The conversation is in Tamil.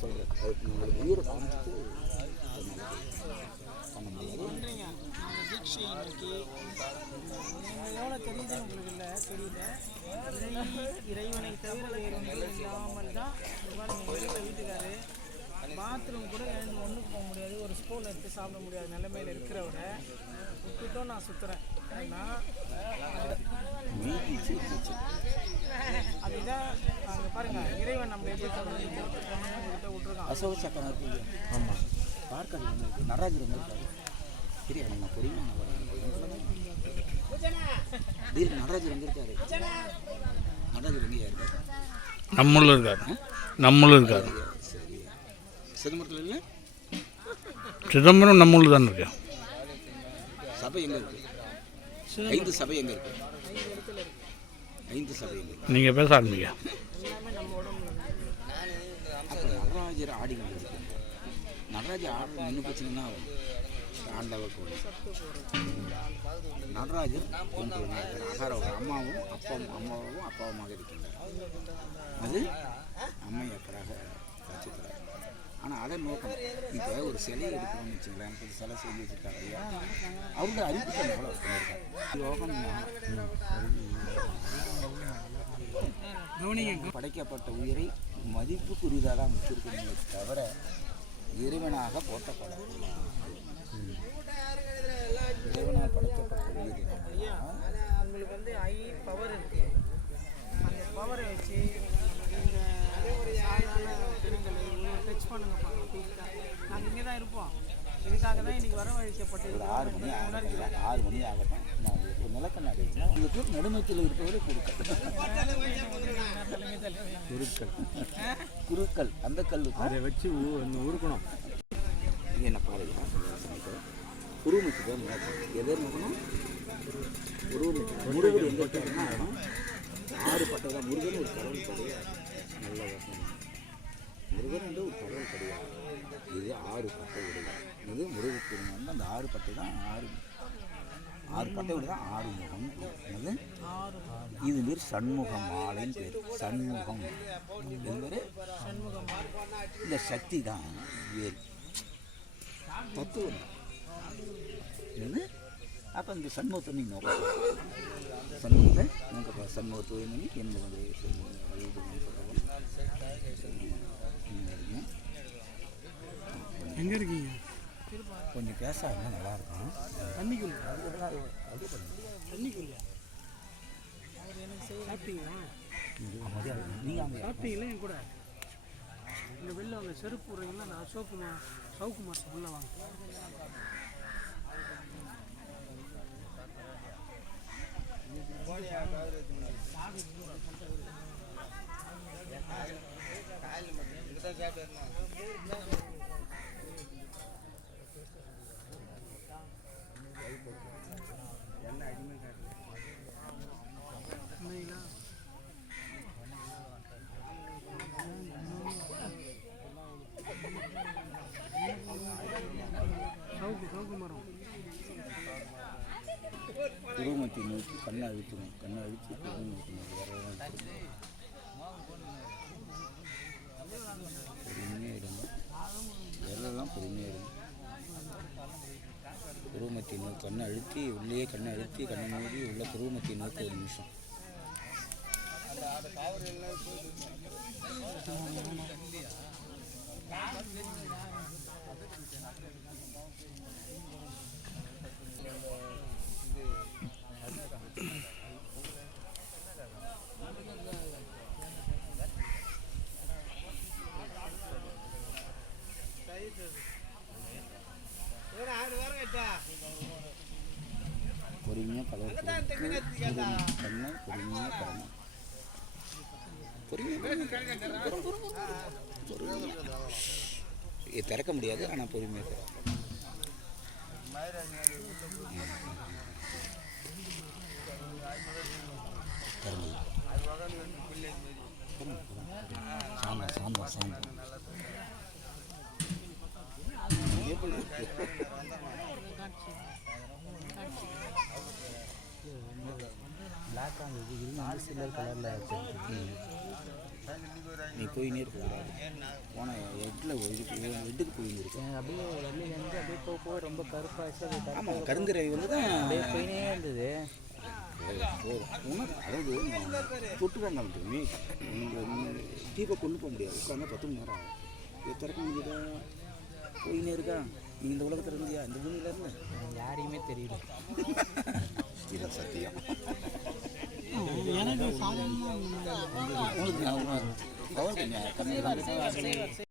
சொல்கிறேன் அதுக்கு உங்களுக்கு உயிரை காமிச்சிட்டு பண்ண முடியாது எவ்வளோ உங்களுக்கு இல்லை தெரியல இறைவனை தவிர இல்லாமல் தான் எங்கள் வீட்டில் வீட்டுக்காரு பாத்ரூம் கூட எழுந்து ஒன்றுக்கு போக முடியாது. ஒரு ஸ்பூன் எடுத்து சாப்பிட முடியாத. நிலைமையில் இருக்கிறவரை. விட்டுட்டும் நான் சுற்றுறேன் ஏன்னா அதுதான் அங்கே பாருங்க இறைவன் நம்ம எப்படி விட்டுருக்கான். அசோக சக்கரம் இருக்கு ஆமாம் பார்க்க அது வந்து இருக்கு. நடராஜர் வந்து இருக்காரு. சரியா நீங்கள் பொறுமையாக நான் வரேன் நடராஜர் வந்திருக்காரு நடராஜர் எங்கேயா இருக்காரு? நம்மளும் இருக்காரு. நம்மளும் இருக்காரு. சரி. சிதம்பரத்தில் இல்லை? சிதம்பரம் நம்மளும் தானே இருக்கு சபை எங்கே இருக்கு. ஐந்து சபை எங்கே இருக்கு. ஐந்து சபை எங்கே இருக்கு. நீங்கள் பேச ஆரம்பிங்க. நடராஜர் ஆடி கொண்டிருக்கு. நடராஜர் ஆடு நின்று போச்சுன்னா ஆண்டவர் கூட. நடராஜர் பெண் குழந்தை அகார அம்மாவும் அப்பாவும் அம்மாவும் அப்பாவுமாக இருக்கின்றார் அது அம்மை அப்பராக காட்சிக்கிறார் ஆனால் அதை நோக்கம் இப்போ ஒரு சிலையை எடுக்கணும்னு வச்சுங்களேன் இப்போ சிலை செஞ்சு வச்சுருக்காங்க இல்லையா அவங்க அறிவுத்தன்மை எவ்வளோ பண்ணியிருக்காங்க யோகம் படைக்கப்பட்ட உயிரை மதிப்புக்குரியதாக தான் வச்சுருக்கணுமே தவிர இறைவனாக போட்டப்படாது இறைவனால் படைக்கப்பட்ட உயிரினம் வந்து ஐ பவர் இருக்கு அந்த பவரை வச்சு இந்த சாதாரண டச் பண்ணுங்க பாருங்க. இங்கே தான் இருப்போம். இதுக்காக தான் இன்னைக்கு ஒரு வரவழைக்கப்பட்டிருக்கோம் ஆறு மணி ஆகட்டும். ஆறு மணி ஆகட்டும். நான் ஒரு நிலக்கண்ணாடி உங்களுக்கு நடுமத்தில் இருப்பவரை குருக்கள். குருக்கள். குருக்கள். அந்த கல்லுக்கு அதை வச்சு உருக்கணும். என்ன பாருங்க உருவமைச்சு தான் எதை நோக்கணும் உருவமைச்சு முருகன் எங்கே இருக்காருன்னா ஆறு பட்டை தான் முருகன் ஒரு கடவுள் கிடையாது. நல்ல வசனம். முருகன் என்று ஒரு கடவுள் கிடையாது. இது ஆறு பட்டை உடையது இது முருகத்தின் வந்து அந்த ஆறு பட்டை தான் ஆறு ஆறு பட்டை விட தான் ஆறு முகம். என்னது? இது பேர் சண்முகம் மாலைன்னு பேர். சண்முகம். இது இந்த சக்தி தான். வேல் தத்துவம். என்னது? அப்போ இந்த சண்முகத்தை நீங்கள் நோக்கம் சண்முகத்தை நோக்கப்பா என்பது நீ எங்கே இருக்கீங்க? கொஞ்சம் பேச இருந்தால் நல்லா இருக்கும். தண்ணிக்குள்ள. தண்ணிக்குள்ள. சாப்பிட்டீங்களா? நீங்கள் சாப்பிட்டீங்களா என் கூட? இந்த வெளில அவங்க செருப்பு விடுறீங்களா நான் அசோக்குமார் சவுக்குமார் உள்ள வாங்க. குருமத்தை நோக்கி கண்ணை அழுத்தணும் கண்ணை அழுத்தி குரு நோக்கி வரதான் பொறுமையாக இருங்க. விரலெல்லாம் பொறுமையாக இருங்க. குருமத்தை நோக்கி கண்ணை அழுத்தி உள்ளே கண்ணை அழுத்தி கண்ணை மூடி உள்ள குருமத்தை நோக்கி ஒரு நிமிஷம். பொறுமையாக கதவு கண்ணை பொறுமையாக தரணும் பொறுமையாக திறக்க முடியாது ஆனால் பொறுமையாக. சாந்தம் சாந்தம் சாந்தம் பிளாக் ஆகுது வந்து சில்லர் கலரில் நீ போய் இருக்கக்கூடாது போன ரெட்டில் ரெட்டுக்கு போயிருந்துருக்கு அப்படியே வெள்ளையிலேருந்து அப்படியே போக போக ரொம்ப கருப்பாச்சு அது ஆமாம் கருந்திரை வந்து தான் அப்படியே போயினே இருந்தது அதாவது தொட்டுறாங்க மட்டுமே கொண்டு போக முடியாது உட்காந்து பத்து மணி நேரம் ஆகும் இது திறக்க முடியுதா போயினே இருக்கா நீ இந்த உலகத்தில் இருந்தியா இந்த பூமியில இருந்து யாரையுமே தெரியல இதான் சத்தியம் உங்களுக்கு